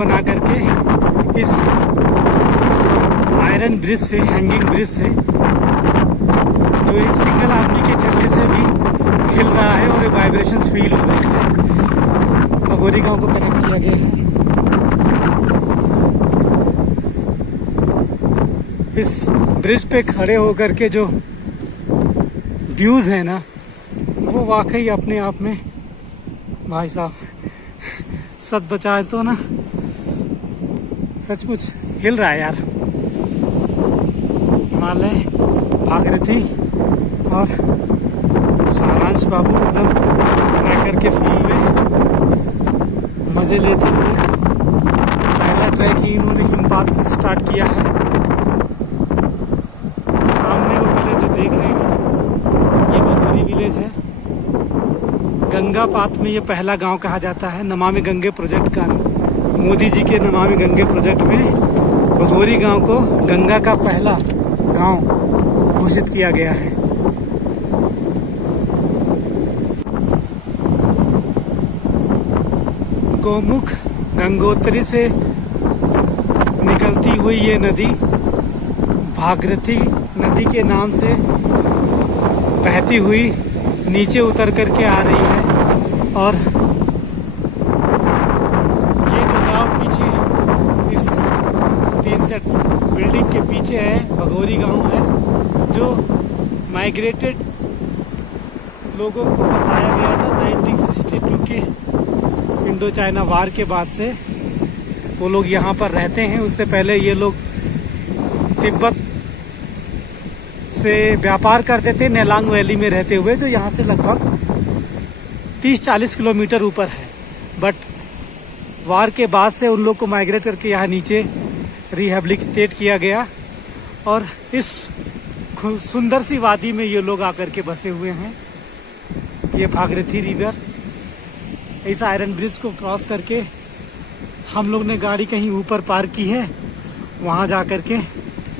बना करके इस आयरन ब्रिज से, हैंगिंग ब्रिज से, जो एक सिंगल आदमी के चलने से भी हिल रहा है और वाइब्रेशंस फील हो रही है, भगोरी गांव को कनेक्ट किया गया है। इस ब्रिज पे खड़े होकर के जो व्यूज है ना, वो वाकई अपने आप में भाई साहब सच बचाए तो ना सचमुच हिल रहा है यार। हिमालय, भागीरथी और सारांश बाबू एकदम ट्रैकर के फॉर्म में मजे लेते हुए पहला ट्रैक ही इन्होंने हिमपात से स्टार्ट किया है। सामने वो विलेज जो देख रहे हैं, ये भगोरी विलेज है। गंगा पाथ में ये पहला गांव कहा जाता है। नमामि गंगे प्रोजेक्ट का, मोदी जी के नमामि गंगे प्रोजेक्ट में भगोरी गांव को गंगा का पहला गांव घोषित किया गया है। गोमुख गंगोत्री से निकलती हुई ये नदी भागीरथी नदी के नाम से बहती हुई नीचे उतर करके आ रही है। और ये जो गांव पीछे इस 3 सेट बिल्डिंग के पीछे है, भगोरी गांव है, जो माइग्रेटेड लोगों को बसाया गया था 1962 के इंडो चाइना वार के बाद से। वो लोग यहाँ पर रहते हैं। उससे पहले ये लोग तिब्बत से व्यापार करते थे, नेलांग वैली में रहते हुए, जो यहाँ से लगभग 30-40 किलोमीटर ऊपर है। बट वार के बाद से उन लोग को माइग्रेट करके यहाँ नीचे रिहेबिलिटेट किया गया और इस सुंदर सी वादी में ये लोग आकर के बसे हुए हैं। ये भागीरथी रिवर, इस आयरन ब्रिज को क्रॉस करके हम लोग ने गाड़ी कहीं ऊपर पार्क की है। वहाँ जा कर के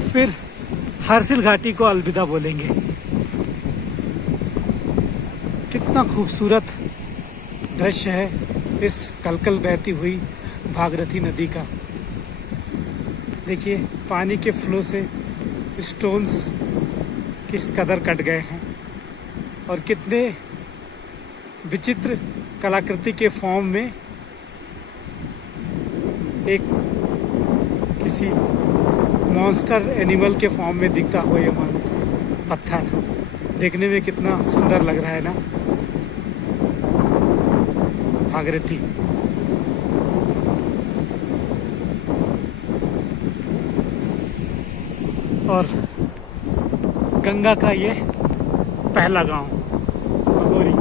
फिर हरसिल घाटी को अलविदा बोलेंगे। कितना खूबसूरत दृश्य है इस कलकल बहती हुई भागीरथी नदी का। देखिए पानी के फ्लो से स्टोन्स किस कदर कट गए हैं और कितने विचित्र कलाकृति के फॉर्म में एक किसी मॉन्स्टर एनिमल के फॉर्म में दिखता हुआ ये पत्थर देखने में कितना सुंदर लग रहा है ना। भागीरथी और गंगा का ये पहला गांव भगोरी।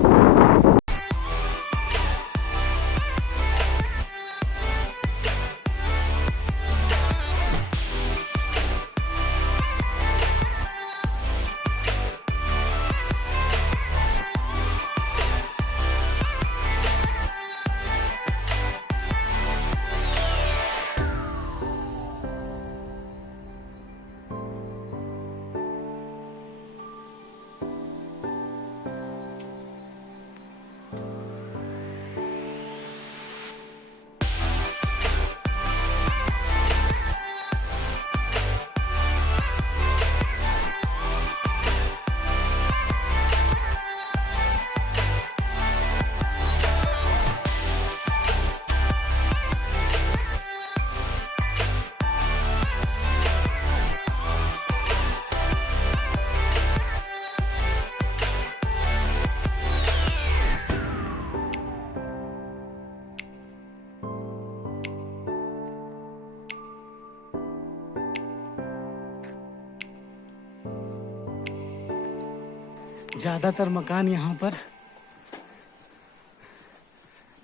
ज़्यादातर मकान यहाँ पर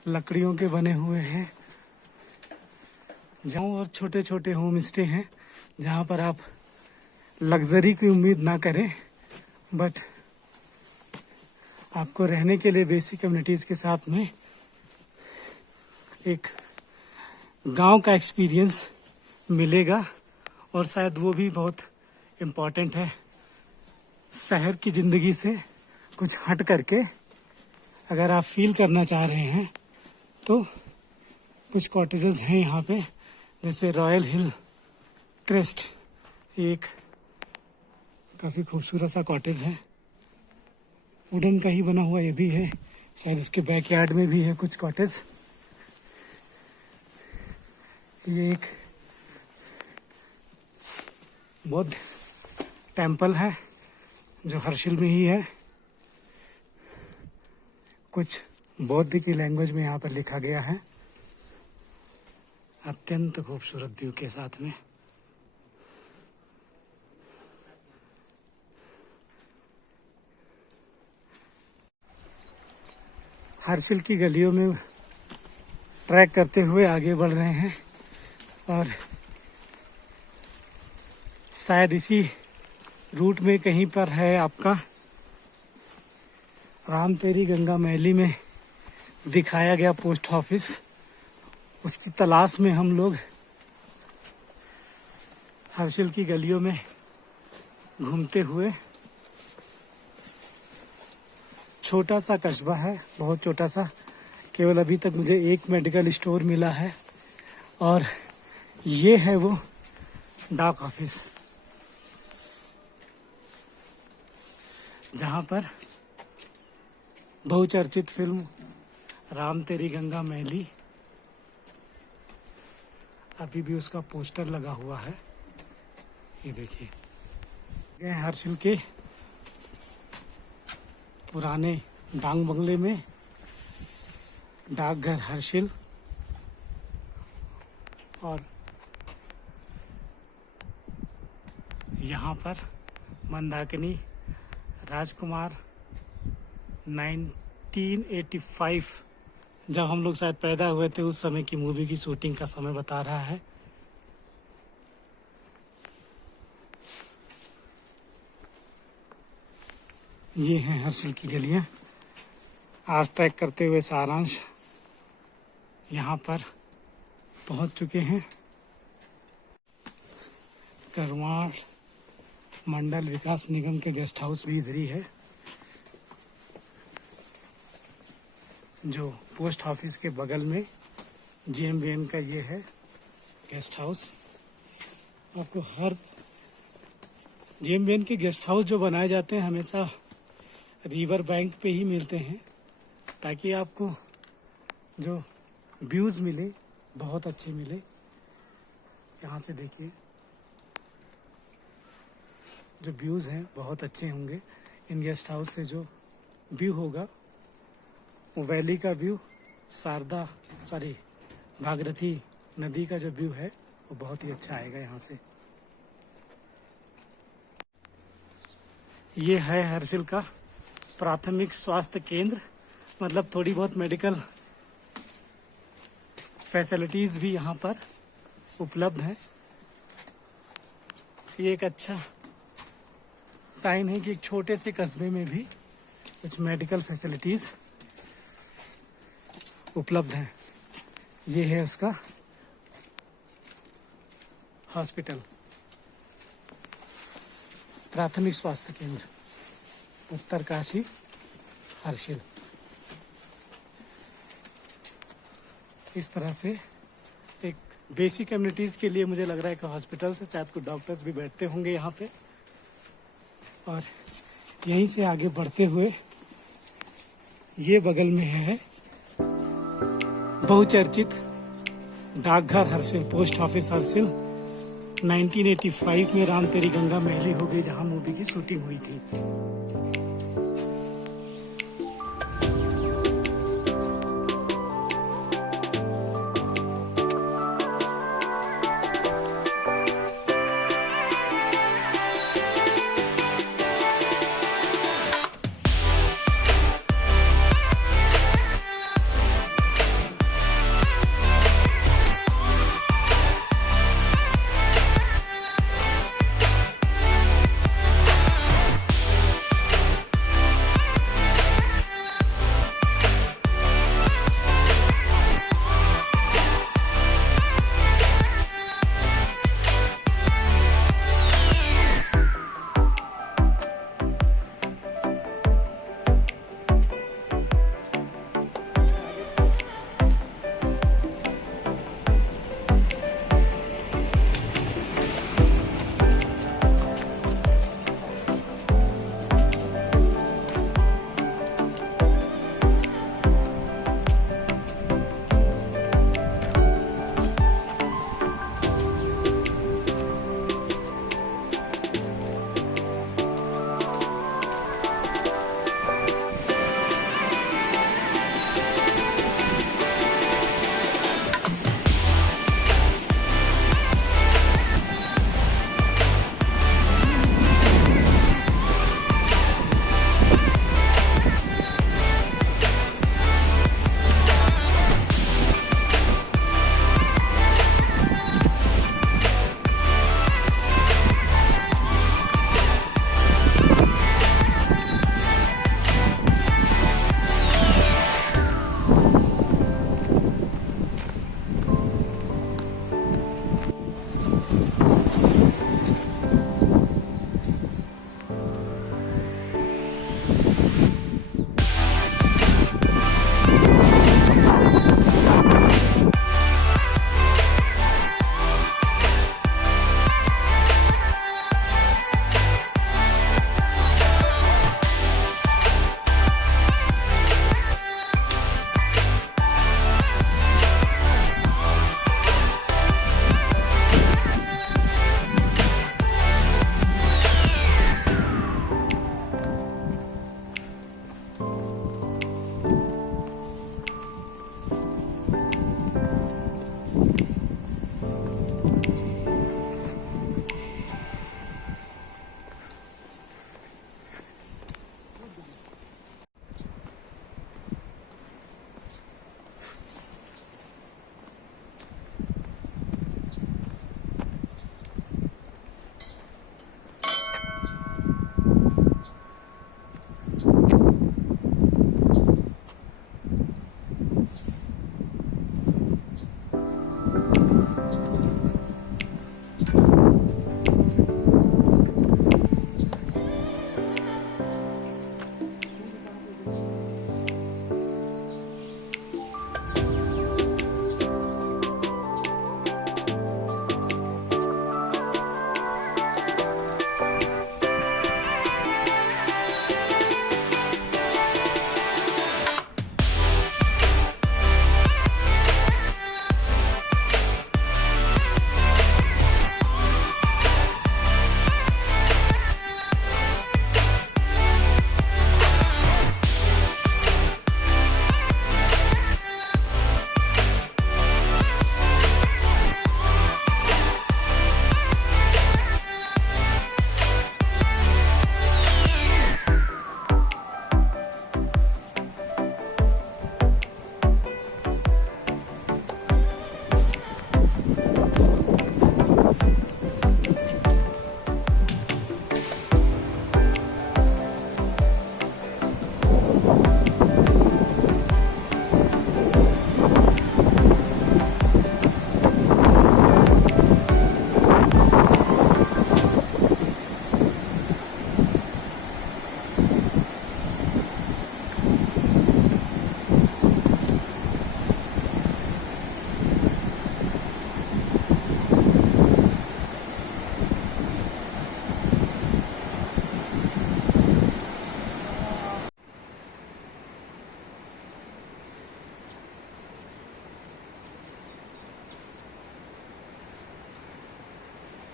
लकड़ियों के बने हुए हैं। जहाँ और छोटे छोटे होम स्टे हैं जहाँ पर आप लग्जरी की उम्मीद ना करें, बट आपको रहने के लिए बेसिक कम्युनिटीज़ के साथ में एक गांव का एक्सपीरियंस मिलेगा। और शायद वो भी बहुत इम्पॉर्टेंट है। शहर की ज़िंदगी से कुछ हट करके अगर आप फील करना चाह रहे हैं तो कुछ कॉटेजेस हैं यहाँ पे, जैसे रॉयल हिल क्रेस्ट, एक काफ़ी खूबसूरत सा कॉटेज है, वुडन का ही बना हुआ ये भी है। शायद इसके बैकयार्ड में भी है कुछ कॉटेज। ये एक बौद्ध टेम्पल है जो हर्षिल में ही है। कुछ बौद्ध की लैंग्वेज में यहाँ पर लिखा गया है, अत्यंत खूबसूरत व्यू के साथ में। हर्षिल की गलियों में ट्रैक करते हुए आगे बढ़ रहे हैं और शायद इसी रूट में कहीं पर है आपका राम तेरी गंगा मैली में दिखाया गया पोस्ट ऑफिस। उसकी तलाश में हम लोग हर्षिल की गलियों में घूमते हुए, छोटा सा कस्बा है, बहुत छोटा सा, केवल अभी तक मुझे एक मेडिकल स्टोर मिला है और ये है वो डाक ऑफिस जहाँ पर बहुचर्चित फिल्म राम तेरी गंगा मैली, अभी भी उसका पोस्टर लगा हुआ है। ये देखिए, गए हर्षिल के पुराने डांग बंगले में, डाकघर हर्षिल, और यहाँ पर मंदाकिनी राजकुमार 1985, जब हम लोग शायद पैदा हुए थे उस समय की मूवी की शूटिंग का समय बता रहा है। ये हैं हर्षिल की गलियां। आज ट्रैक करते हुए सारांश यहाँ पर पहुँच चुके हैं। करवाड़ मंडल विकास निगम के गेस्ट हाउस भी इधर ही है, जो पोस्ट ऑफिस के बगल में GMBN का ये है गेस्ट हाउस। आपको हर GMBN के गेस्ट हाउस जो बनाए जाते हैं हमेशा रिवर बैंक पे ही मिलते हैं, ताकि आपको जो व्यूज़ मिले बहुत अच्छे मिले। यहाँ से देखिए, जो व्यूज़ हैं बहुत अच्छे होंगे। इन गेस्ट हाउस से जो व्यू होगा वो वैली का व्यू, भागीरथी नदी का जो व्यू है वो बहुत ही अच्छा आएगा यहाँ से। ये है हर्षिल का प्राथमिक स्वास्थ्य केंद्र, मतलब थोड़ी बहुत मेडिकल फैसिलिटीज़ भी यहाँ पर उपलब्ध हैं। ये एक अच्छा साइन है कि एक छोटे से कस्बे में भी कुछ मेडिकल फैसिलिटीज़ उपलब्ध हैं। ये है उसका हॉस्पिटल, प्राथमिक स्वास्थ्य केंद्र उत्तरकाशी हर्षिल। इस तरह से एक बेसिक कम्युनिटीज़ के लिए मुझे लग रहा है कि हॉस्पिटल से शायद कुछ डॉक्टर्स भी बैठते होंगे यहाँ पे। और यहीं से आगे बढ़ते हुए ये बगल में है बहुचर्चित डाकघर हर्षिल, पोस्ट ऑफिस हर्षिल। 1985 में राम तेरी गंगा मैली हो गई, जहाँ मूवी की शूटिंग हुई थी।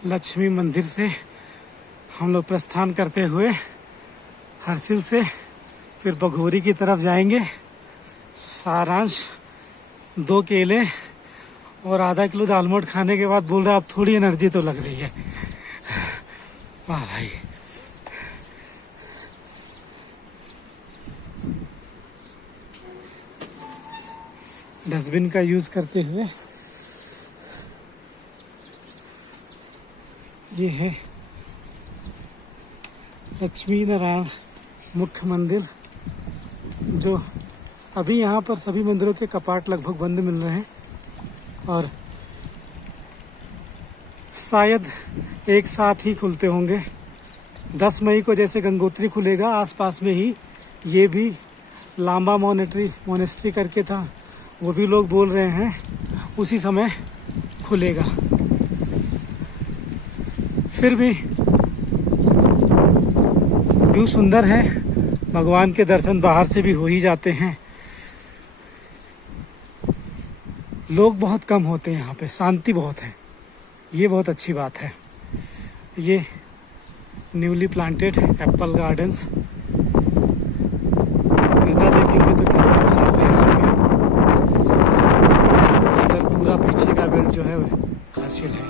लक्ष्मी मंदिर से हम लोग प्रस्थान करते हुए हर्सिल से फिर बघोरी की तरफ जाएंगे। सारांश 2 केले और आधा किलो दालमोट खाने के बाद बोल रहा अब थोड़ी एनर्जी तो लग रही है। वाह भाई, डस्टबिन का यूज करते हुए ये है लक्ष्मी नारायण मुख्य मंदिर, जो अभी यहाँ पर सभी मंदिरों के कपाट लगभग बंद मिल रहे हैं और शायद एक साथ ही खुलते होंगे। 10 मई को जैसे गंगोत्री खुलेगा, आसपास में ही ये भी लांबा मोनेस्ट्री करके था, वो भी लोग बोल रहे हैं उसी समय खुलेगा। फिर भी व्यू सुंदर है, भगवान के दर्शन बाहर से भी हो ही जाते हैं। लोग बहुत कम होते हैं यहाँ पे, शांति बहुत है, ये बहुत अच्छी बात है। ये न्यूली प्लांटेड एप्पल गार्डन्स, मृदा देखेंगे तो कितना अच्छा है यहाँ पे। इधर पूरा पीछे का बेल्ट जो है हर्सिल है।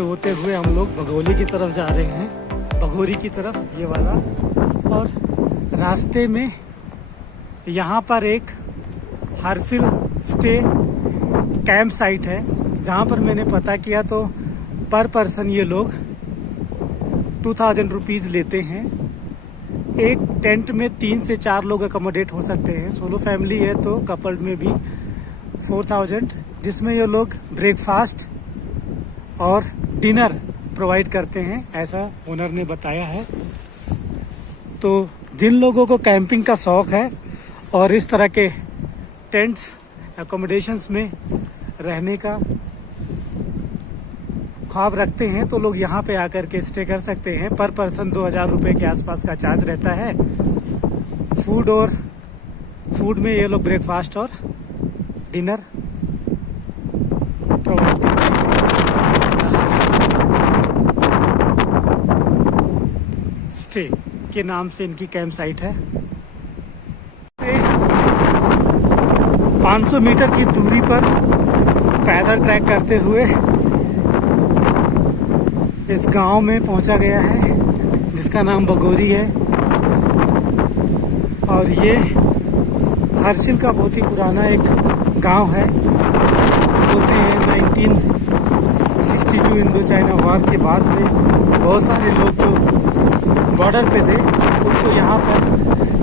होते हुए हम लोग बघोली की तरफ जा रहे हैं, बघोरी की तरफ, ये वाला। और रास्ते में यहाँ पर एक हर्सिल स्टे कैंप साइट है, जहाँ पर मैंने पता किया तो पर पर्सन ये लोग 2000 रुपीज़ लेते हैं। एक टेंट में 3 से 4 लोग अकोमोडेट हो सकते हैं। सोलो फैमिली है तो कपल्ड में भी 4000, जिसमें ये लोग ब्रेकफास्ट और डिनर प्रोवाइड करते हैं, ऐसा ओनर ने बताया है। तो जिन लोगों को कैंपिंग का शौक है और इस तरह के टेंट्स एकोमोडेशंस में रहने का ख्वाब रखते हैं तो लोग यहाँ पे आकर के स्टे कर सकते हैं। पर पर्सन 2000 रुपये के आसपास का चार्ज रहता है। फूड में ये लोग ब्रेकफास्ट और डिनर प्रोवाइड करते हैं। स्टे के नाम से इनकी कैंप साइट है। 500 मीटर की दूरी पर पैदल ट्रैक करते हुए इस गांव में पहुंचा गया है, जिसका नाम बघोरी है। और ये हर्सिल का बहुत ही पुराना एक गांव है। बोलते हैं 1962 इंडो चाइना वॉर के बाद में बहुत सारे लोग जो बॉर्डर पे थे उनको यहाँ पर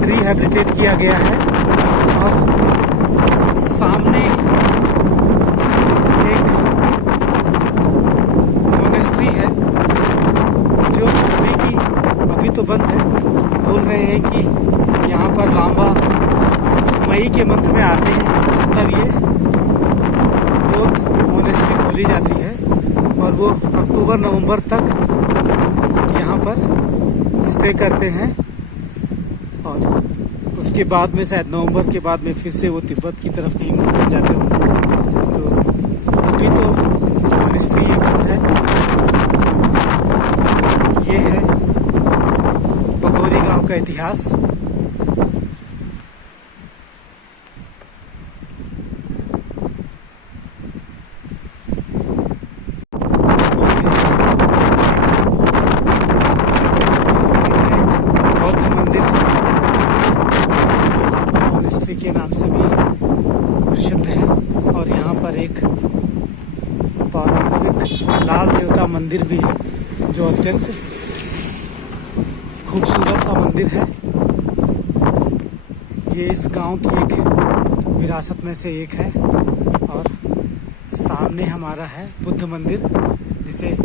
रिहेबिलिटेट किया गया है। और सामने एक मोनेस्ट्री है जो अभी तो बंद है। बोल रहे हैं कि यहाँ पर लांबा मई के मंथ में आते हैं तब ये बौद्ध मोनेस्ट्री खोली जाती है और वो अक्टूबर नवंबर तक यहाँ पर स्टे करते हैं। और उसके बाद में शायद नवंबर के बाद में फिर से वो तिब्बत की तरफ कहीं मूव कर जाते होंगे। तो अभी तो मोनेस्ट्री ये बंद है। ये है बघोरी गांव का इतिहास। के नाम से भी प्रसिद्ध है। और यहाँ पर एक पौराणिक लाल देवता मंदिर भी है, जो अत्यंत खूबसूरत सा मंदिर है। ये इस गांव की एक विरासत में से एक है। और सामने हमारा है बुद्ध मंदिर, जिसे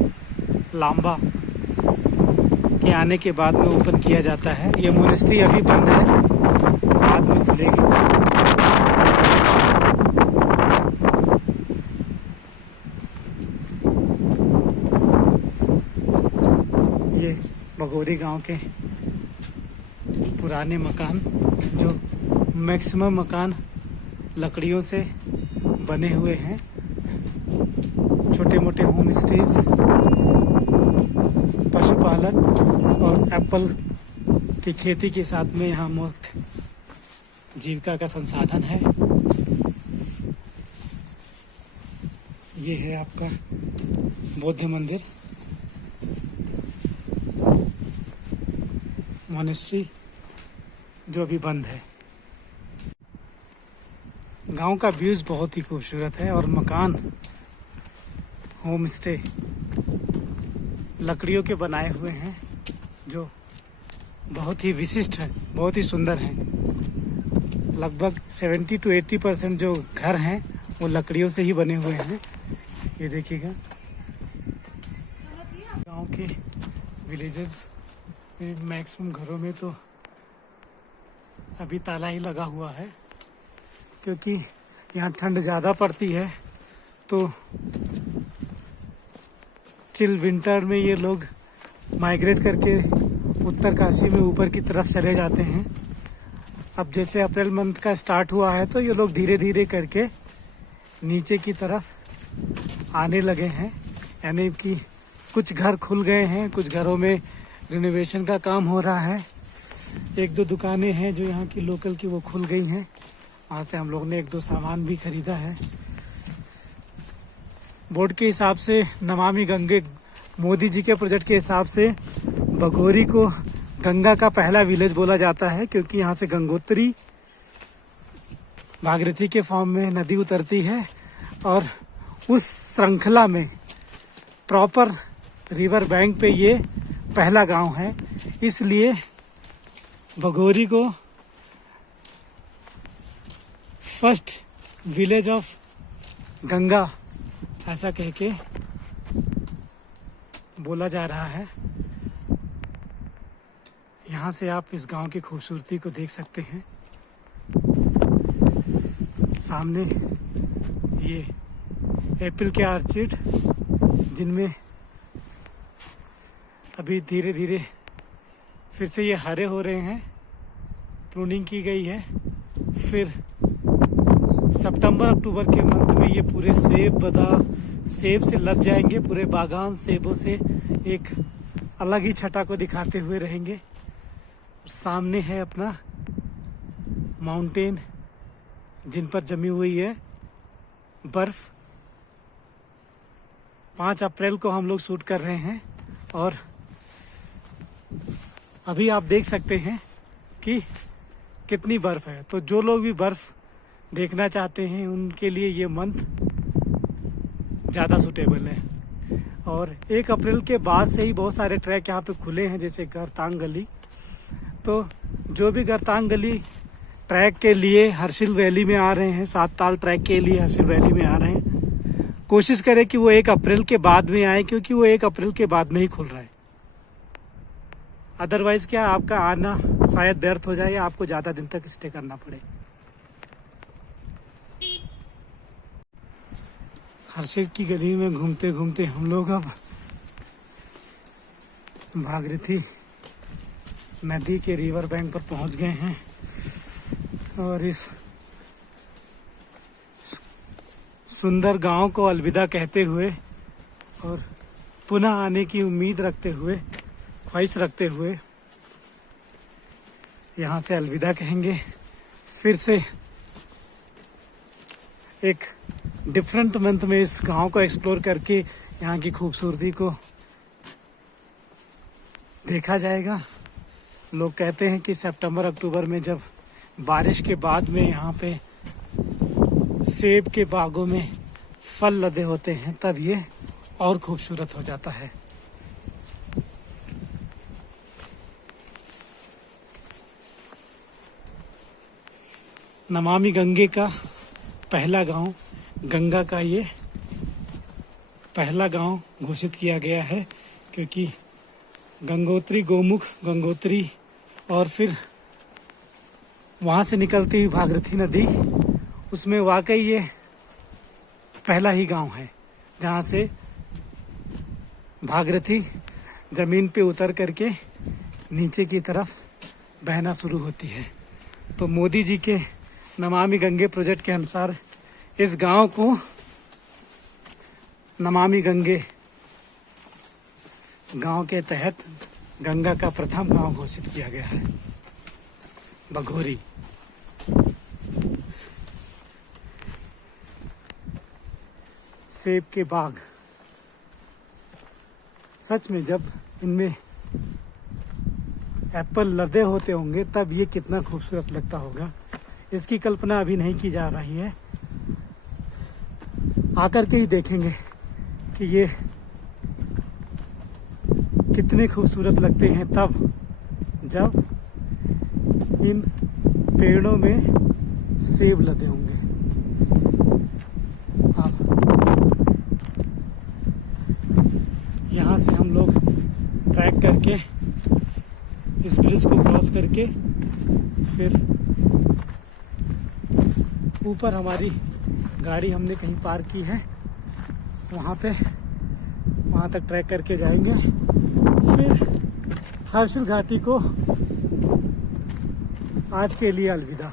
लांबा के आने के बाद में ओपन किया जाता है। ये मोनेस्ट्री अभी बंद है, बाद में खुलेगी। ये बगोरी गांव के पुराने मकान, जो मैक्सिमम मकान लकड़ियों से बने हुए हैं। छोटे मोटे होम स्टेज, पशुपालन और एप्पल की खेती के साथ में यहाँ मुख्य जीविका का संसाधन है। ये है आपका बौद्ध मंदिर, मॉनेस्ट्री, जो अभी बंद है। गांव का व्यूज बहुत ही खूबसूरत है। और मकान, होम स्टे लकड़ियों के बनाए हुए हैं, जो बहुत ही विशिष्ट है, बहुत ही सुंदर हैं। लगभग 70 to 80% जो घर हैं वो लकड़ियों से ही बने हुए हैं। ये देखिएगा, गांव के विलेजेस में मैक्सिमम घरों में तो अभी ताला ही लगा हुआ है, क्योंकि यहाँ ठंड ज़्यादा पड़ती है। तो चिल विंटर में ये लोग माइग्रेट करके उत्तर काशी में ऊपर की तरफ चले जाते हैं। अब जैसे अप्रैल मंथ का स्टार्ट हुआ है, तो ये लोग धीरे धीरे करके नीचे की तरफ आने लगे हैं। यानी कि कुछ घर खुल गए हैं, कुछ घरों में रिनोवेशन का काम हो रहा है। एक दो दुकानें हैं जो यहाँ की लोकल की, वो खुल गई हैं। वहाँ से हम लोग ने एक दो सामान भी खरीदा है। बोर्ड के हिसाब से, नमामि गंगे मोदी जी के प्रोजेक्ट के हिसाब से, बगोरी को गंगा का पहला विलेज बोला जाता है, क्योंकि यहाँ से गंगोत्री भागीरथी के फॉर्म में नदी उतरती है। और उस श्रृंखला में प्रॉपर रिवर बैंक पे ये पहला गांव है। इसलिए बगोरी को फर्स्ट विलेज ऑफ गंगा ऐसा कह के बोला जा रहा है। यहाँ से आप इस गांव की खूबसूरती को देख सकते हैं। सामने ये एप्पल के ऑर्चिड, जिनमें अभी धीरे धीरे फिर से ये हरे हो रहे हैं, प्रूनिंग की गई है। फिर सितंबर अक्टूबर के मंथ में ये पूरे सेब से लग जाएंगे। पूरे बागान सेबों से एक अलग ही छटा को दिखाते हुए रहेंगे। सामने है अपना माउंटेन, जिन पर जमी हुई है बर्फ। 5 अप्रैल को हम लोग शूट कर रहे हैं, और अभी आप देख सकते हैं कि कितनी बर्फ है। तो जो लोग भी बर्फ देखना चाहते हैं, उनके लिए ये मंथ ज़्यादा सूटेबल है। और 1 अप्रैल के बाद से ही बहुत सारे ट्रैक यहाँ पे खुले हैं, जैसे गरतांग गली। तो जो भी गरतांग गली ट्रैक के लिए हर्षिल वैली में आ रहे हैं, 7 ताल ट्रैक के लिए हर्षिल वैली में आ रहे हैं, कोशिश करें कि वो 1 अप्रैल के बाद में आए, क्योंकि वो 1 अप्रैल के बाद में ही खुल रहा है। अदरवाइज क्या, आपका आना शायद व्यर्थ हो जाए या आपको ज़्यादा दिन तक स्टे करना पड़े। हर्षिल की गली में घूमते घूमते हम लोग अब भागीरथी नदी के रिवर बैंक पर पहुंच गए हैं। और इस सुंदर गांव को अलविदा कहते हुए और पुनः आने की उम्मीद रखते हुए, ख्वाहिश रखते हुए, यहाँ से अलविदा कहेंगे। फिर से एक डिफरेंट मंथ में इस गांव को एक्सप्लोर करके यहाँ की खूबसूरती को देखा जाएगा। लोग कहते हैं कि सितंबर अक्टूबर में जब बारिश के बाद में यहाँ पे सेब के बागों में फल लदे होते हैं, तब ये और खूबसूरत हो जाता है। नमामि गंगे का पहला गांव, गंगा का ये पहला गांव घोषित किया गया है, क्योंकि गंगोत्री, गोमुख, गंगोत्री और फिर वहाँ से निकलती हुई भागीरथी नदी, उसमें वाकई ये पहला ही गांव है जहाँ से भागीरथी ज़मीन पे उतर करके नीचे की तरफ बहना शुरू होती है। तो मोदी जी के नमामि गंगे प्रोजेक्ट के अनुसार इस गांव को नमामि गंगे गांव के तहत गंगा का प्रथम गांव घोषित किया गया है, बघोरी। सेब के बाग, सच में जब इनमें एप्पल लदे होते होंगे तब ये कितना खूबसूरत लगता होगा, इसकी कल्पना अभी नहीं की जा रही है। आकर के ही देखेंगे कि ये कितने खूबसूरत लगते हैं तब जब इन पेड़ों में सेब लदे होंगे। अब यहाँ से हम लोग ट्रैक करके इस ब्रिज को क्रॉस करके फिर ऊपर हमारी गाड़ी हमने कहीं पार्क की है, वहाँ तक ट्रैक करके जाएंगे। फिर हर्षिल घाटी को आज के लिए अलविदा।